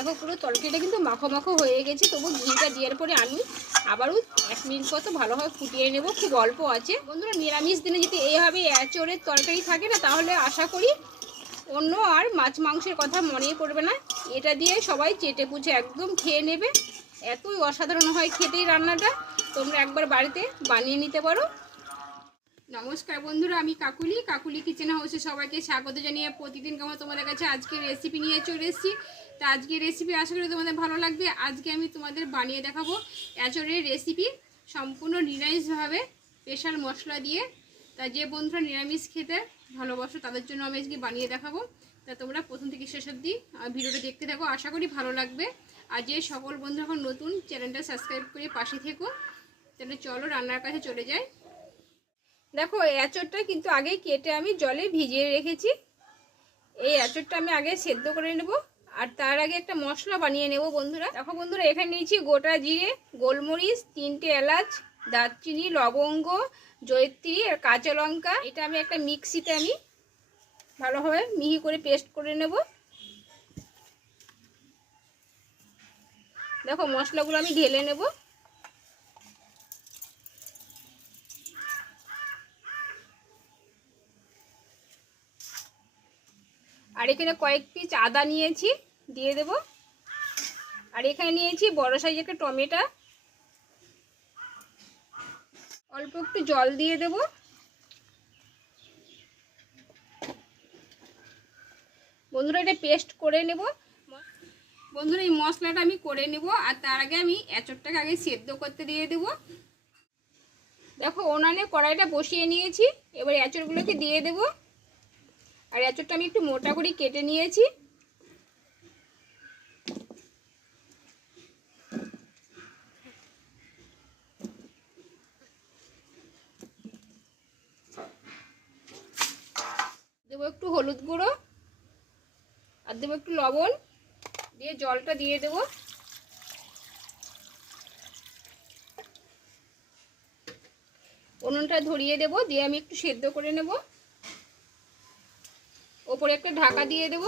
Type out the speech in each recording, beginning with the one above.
দেখো পুরো তরকারিটা কিন্তু মাখো মাখো হয়ে গেছে, তবু ঘিটা দেওয়ার পরে আমি আবারও এক মিনিট মতো ভালোভাবে ফুটিয়ে নেব, খুব অল্প আছে। বন্ধুরা, নিরামিষ দিনে যদি এইভাবে এঁচড়ের তরকারি থাকে না, তাহলে আশা করি অন্য আর মাছ মাংসের কথা মনেই পড়বে না। এটা দিয়ে সবাই চেটে পুচে একদম খেয়ে নেবে। এতই অসাধারণ হয় খেতেই রান্নাটা। তোমরা একবার বাড়িতে বানিয়ে নিতে পারো। নমস্কার বন্ধুরা, আমি কাকুলি। কাকুলি কিচেন হাউসে সবাইকে স্বাগত জানিয়ে প্রতিদিন কেমন তোমাদের কাছে আজকে রেসিপি নিয়ে চলে এসেছি। তা আজকে রেসিপি আশা করি তোমাদের ভালো লাগবে। আজকে আমি তোমাদের বানিয়ে দেখাবো এঁচড়ের রেসিপি সম্পূর্ণ নিরামিষভাবে স্পেশাল মশলা দিয়ে। তা যে বন্ধুরা নিরামিষ খেতে ভালোবাসো তাদের জন্য আমি আজকে বানিয়ে দেখাবো। তা তোমরা প্রথম থেকে শেষ আহ, ভিডিওটা দেখতে থাকো। আশা করি ভালো লাগবে। আর যে সকল বন্ধু এখন নতুন চ্যানেলটা সাবস্ক্রাইব করে পাশে থেকো। তাহলে চলো রান্নার কাছে চলে যাই। দেখো এঁচড়টা কিন্তু আগে কেটে আমি জলে ভিজিয়ে রেখেছি। এই এঁচড়টা আমি আগে সেদ্ধ করে নেব। আর তার আগে একটা মশলা বানিয়ে নেব বন্ধুরা। দেখো বন্ধুরা, এখানে নিয়েছি গোটা জিরে, গোলমরিচ, তিনটে এলাচ, দারচিনি, লবঙ্গ, জয়ত্রী আর কাঁচা লঙ্কা। এটা আমি একটা মিক্সিতে আমি ভালোভাবে মিহি করে পেস্ট করে নেব। দেখো মশলাগুলো আমি ঢেলে নেব। আর এখানে কয়েক পিস আদা নিয়েছি, দিয়ে দেব। আর এখানে নিয়েছি বড় সাইজ একটা টমেটো। অল্প একটু জল দিয়ে দেব। বন্ধুরা, এটা পেস্ট করে নেব। বন্ধুরা, এই মশলাটা আমি করে নেব, আর তার আগে আমি এঁচড়টাকে আগে সেদ্ধ করতে দিয়ে দেব। দেখো, ওনানে কড়াইটা বসিয়ে নিয়েছি, এবার এঁচড়গুলোকে দিয়ে দেবো। আর এঁচড়টা আমি একটু মোটা করে কেটে নিয়েছি। দেবো একটু হলুদ গুঁড়ো আর দেবো একটু লবণ। দিয়ে জলটা দিয়ে দেবো। উনুনটা ধরিয়ে দেবো, দিয়ে আমি একটু সেদ্ধ করে নেব। ওপরে একটা ঢাকা দিয়ে দেব।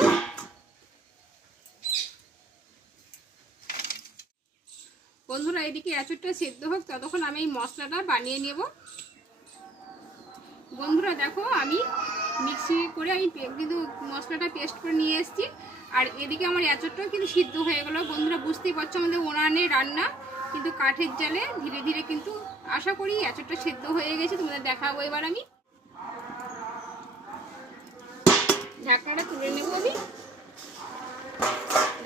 বন্ধুরা, এদিকে এঁচড়টা সেদ্ধ হোক, ততক্ষণ আমি এই মশলাটা বানিয়ে নেব। বন্ধুরা, দেখো, আমি মিক্সি করে আমি কিন্তু মশলাটা পেস্ট করে নিয়ে এসেছি। আর এদিকে আমার এঁচড়টাও কিন্তু সিদ্ধ হয়ে গেলো। বন্ধুরা, বুঝতেই পারছ আমাদের ওনানে রান্না। কিন্তু কাঠের জালে ধীরে ধীরে কিন্তু আশা করি এঁচড়টা সেদ্ধ হয়ে গেছে। তোমাদের দেখাবো এবার আমি। ঢাকনাটা তুলে নেব আমি।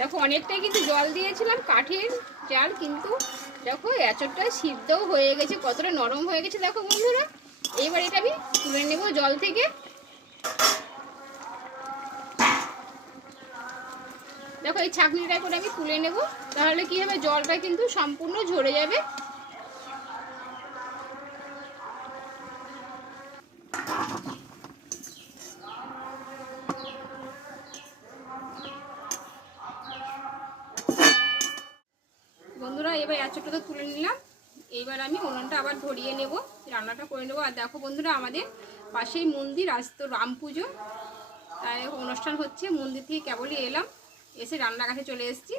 দেখো, অনেকটাই কিন্তু জল দিয়েছিলাম কাঠের চাল কিন্তু দেখো এঁচড়টা সিদ্ধও হয়ে গেছে, কতটা নরম হয়ে গেছে, দেখো বন্ধুরা। এইবার এটা আমি তুলে নেব জল থেকে। দেখো, এই ছাঁকনিটা করে আমি তুলে নেব, তাহলে কি হবে, জলটা কিন্তু সম্পূর্ণ ঝরে যাবে বন্ধুরা এবার এঁচড়টা তো তুলে নিলাম এইবার আমি উনুনটা আবার ধরিয়ে নেব, রান্নাটা করে নেব। আর দেখো বন্ধুরা, আমাদের পাশেই মন্দির, আজ তো রাম পুজো। তাই অনুষ্ঠান হচ্ছে, মন্দির থেকে কেবলই এলাম, এসে রান্নার কাছে চলে এসেছি।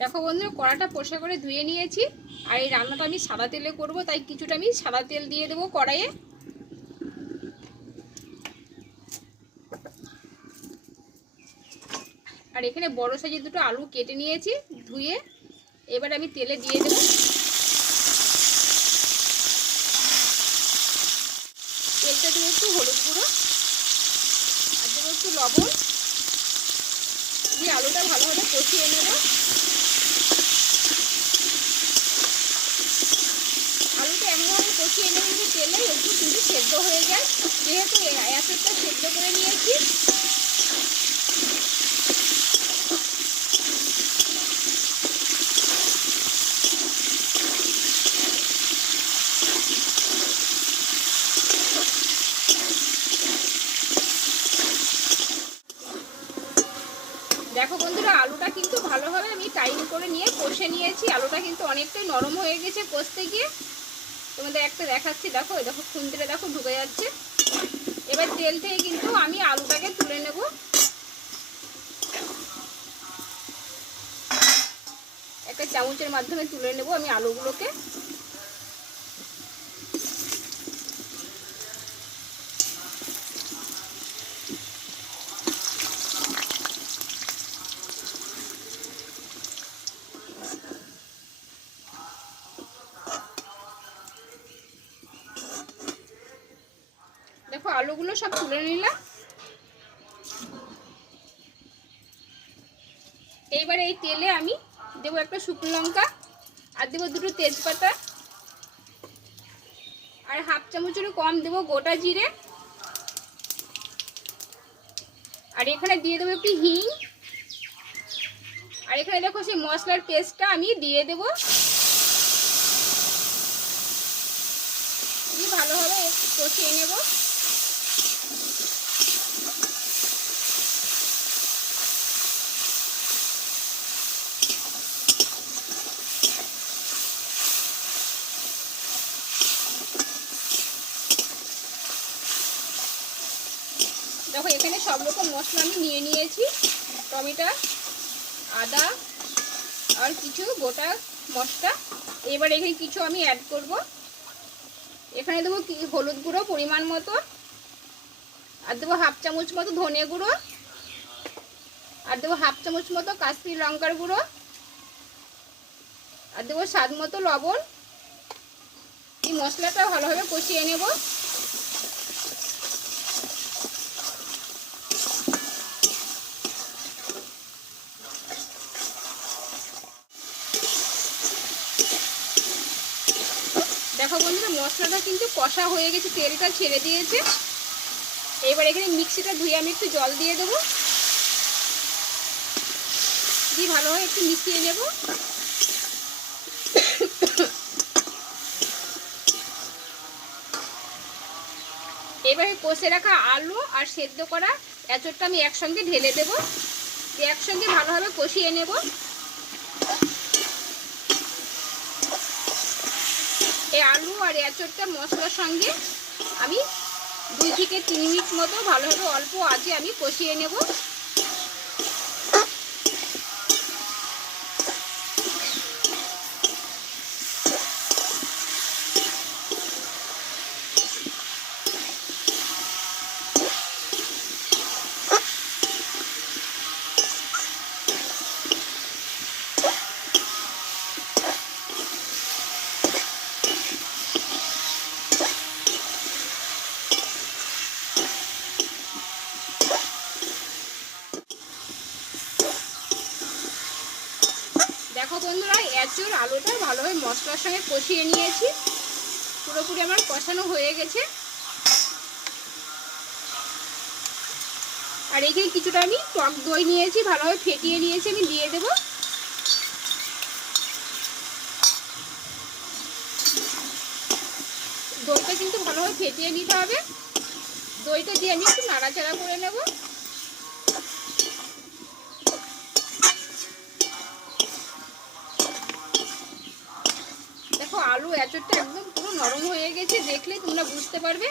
দেখো বন্ধুরা, কড়াটা পরিষ্কার করে ধুয়ে নিয়েছি। আর এই রান্নাটা আমি সাদা তেলে করব, তাই কিছুটা আমি সাদা তেল দিয়ে দেবো কড়াইয়ে। আর এখানে বড় সাইজের দুটো আলু কেটে নিয়েছি, ধুয়ে এবার আমি তেলে দিয়ে দেবো। তেলটা দেবো একটু হলুদ গুঁড়ো, আর দেবো একটু লবণ। দিয়ে আলুটা ভালোভাবে কষিয়ে নেব। আলুটা এমনভাবে কষিয়ে নেব যে তেলে একটু কিন্তু সেদ্ধ হয়ে যায়। যেহেতু এতটা সেদ্ধ করে নিয়েছি কষে নিয়েছি, আলুটা কিন্তু অনেকটাই নরম হয়ে গেছে কষতে গিয়ে। তোমাদের একটা দেখাচ্ছি, দেখো দেখো, খুন্তিটা দেখো, ঢুকে যাচ্ছে। এবার তেল থেকে কিন্তু আমি আলুটাকে তুলে নেব। একটা চামচের মাধ্যমে তুলে নেব আমি আলুগুলোকে। দেখো আলুগুলো সব তুলে নিলাম। এইবার এই তেলে আমি দেবো একটা শুকনো লঙ্কা আর দেবো দুটো তেজপাতা। আর হাফ চামচেরও কম দেবো গোটা জিরে। আর এখানে দিয়ে দেবো একটু হিং। আর এখানে দেখো সেই মশলার পেস্টটা আমি দিয়ে দেবো। ভালোভাবে কষিয়ে নেব দেখো এখানে সব রকম মশলা আমি নিয়ে নিয়েছি। টমেটো, আদা, আর কিছু গোটা মশলা। এবার এখানে কিছু আমি অ্যাড করব। এখানে দেবো হলুদ গুঁড়ো পরিমাণ মতো। আর দেবো হাফ চামচ মতো ধনে গুঁড়ো। আর দেবো হাফ চামচ মতো কাশ্মীর লঙ্কার গুঁড়ো। আর দেবো স্বাদ মতো লবণ। এই মশলাটা ভালোভাবে কষিয়ে নেব। দেখো বন্ধুরা, মশলাটা কিন্তু কষা হয়ে গেছে, তেলটা ছেড়ে দিয়েছে। এবার এখানে মিক্সিটা ধুয়ে আমি একটু জল দিয়ে দেবো। দিয়ে ভালোভাবে একটু মিশিয়ে নেব। এবারে কষে রাখা আলু আর সেদ্ধ করা এঁচড়টা আমি একসঙ্গে ঢেলে দেবো। একসঙ্গে ভালোভাবে কষিয়ে নেব। আলু আর এঁচড়টা মশলার সঙ্গে আমি দুই থেকে তিন মিনিট মতো ভালোভাবে অল্প আঁচে আমি কষিয়ে নেব দেখো বন্ধুরা আলুটা ভালোভাবে মশলার সঙ্গে কষিয়ে নিয়েছি। পুরোপুরি আমার কষানো হয়ে গেছে। আর এখানে কিছুটা আমি টক দই নিয়েছি, ভালোভাবে ফেটিয়ে নিয়েছি, আমি দিয়ে দেবো। দইটা কিন্তু ভালোভাবে ফেটিয়ে নিতে হবে। দইটা দিয়ে আমি একটু নাড়াচাড়া করে নেব দেখো আলু এঁচড়টা একদম পুরো নরম হয়ে গেছে, দেখলে তোমরা বুঝতে পারবে।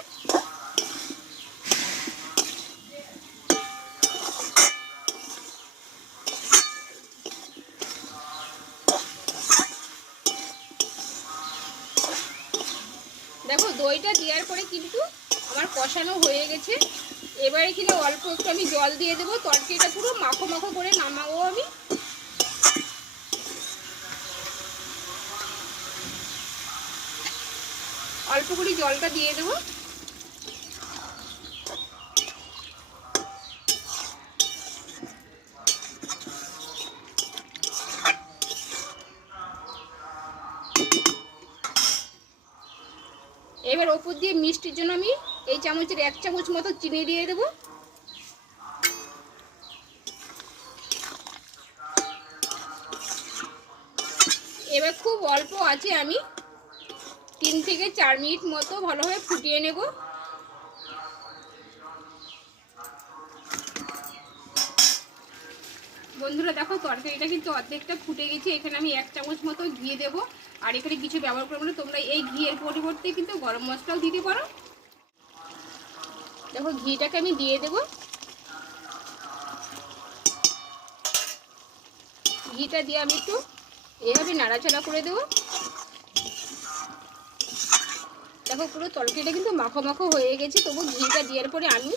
দেখো, দইটা দেওয়ার পরে কিন্তু আমার কষানো হয়ে গেছে। এবারে কিন্তু অল্প একটু আমি জল দিয়ে দেবো, তরকারিটা পুরো মাখো মাখো করে নামাবো আমি। করে জলটা দিয়ে দেবো। এবার ওপর দিয়ে মিষ্টির জন্য আমি এই চামচের এক চামচ মতো চিনি দিয়ে দেবো। এবার খুব অল্প আছে আমি তিন থেকে চার মিনিট মতো ভালোভাবে ফুটিয়ে নেব। বন্ধুরা দেখো, তরকারিটা কিন্তু অর্ধেকটা ফুটে গেছে। এখানে আমি এক চামচ মতো ঘি দেবো। আর এখানে কিছু ব্যবহার করব না, তোমরা এই ঘিয়ের পরিবর্তে কিন্তু গরম মশলাও দিতে পারো। দেখো, ঘিটাকে আমি দিয়ে দেবো। ঘিটা দিয়ে আমি একটু এইভাবে নাড়াচাড়া করে দেবো। দেখো পুরো তরকারিটা কিন্তু মাখো মাখো হয়ে গেছে, তবু ঘিটা দেওয়ার পরে আমি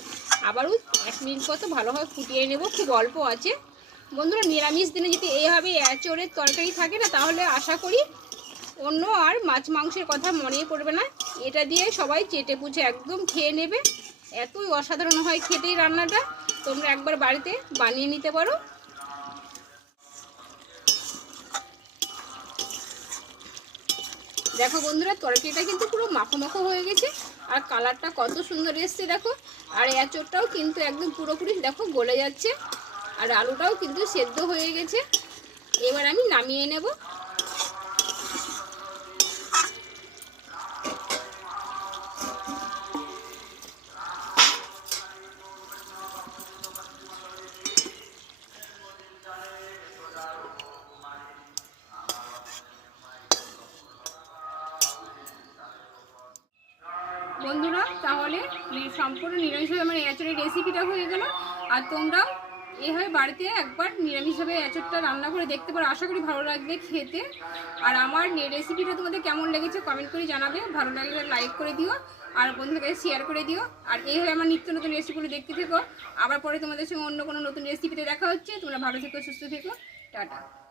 আবারও এক মিনিট মতো ভালোভাবে ফুটিয়ে নেব, খুব অল্প আছে। বন্ধুরা, নিরামিষ দিনে যদি এইভাবে এঁচড়ের তরকারি থাকে না, তাহলে আশা করি অন্য আর মাছ মাংসের কথা মনেই পড়বে না। এটা দিয়ে সবাই চেটে পুচে একদম খেয়ে নেবে। এতই অসাধারণ হয় খেতেই রান্নাটা। তোমরা একবার বাড়িতে বানিয়ে নিতে পারো। দেখো বন্ধুরা, তরকারিটা কিন্তু পুরো মাখো মাখো হয়ে গেছে, আর কালারটা কত সুন্দর এসছে দেখো, আর এঁচড়টাও কিন্তু একদম পুরোপুরি দেখো গলে যাচ্ছে, আর আলুটাও কিন্তু সেদ্ধ হয়ে গেছে। এবার আমি নামিয়ে নেব। এঁচড়ের রেসিপিটা হয়ে গেল। আর তোমরাও এভাবে বাড়িতে একবার নিরামিষভাবে এঁচড়টা রান্না করে দেখতে পারো। আশা করি ভালো লাগবে খেতে। আর আমার রেসিপিটা তোমাদের কেমন লেগেছে কমেন্ট করে জানাবে। ভালো লাগলে লাইক করে দিও আর বন্ধুদের কাছে শেয়ার করে দিও। আর এইভাবে আমার নিত্য নতুন রেসিপিগুলো দেখতে থেকো। আবার পরে তোমাদের সঙ্গে অন্য কোনো নতুন রেসিপিতে দেখা হচ্ছে। তোমরা ভালো থেকো, সুস্থ থেকো। টাটা।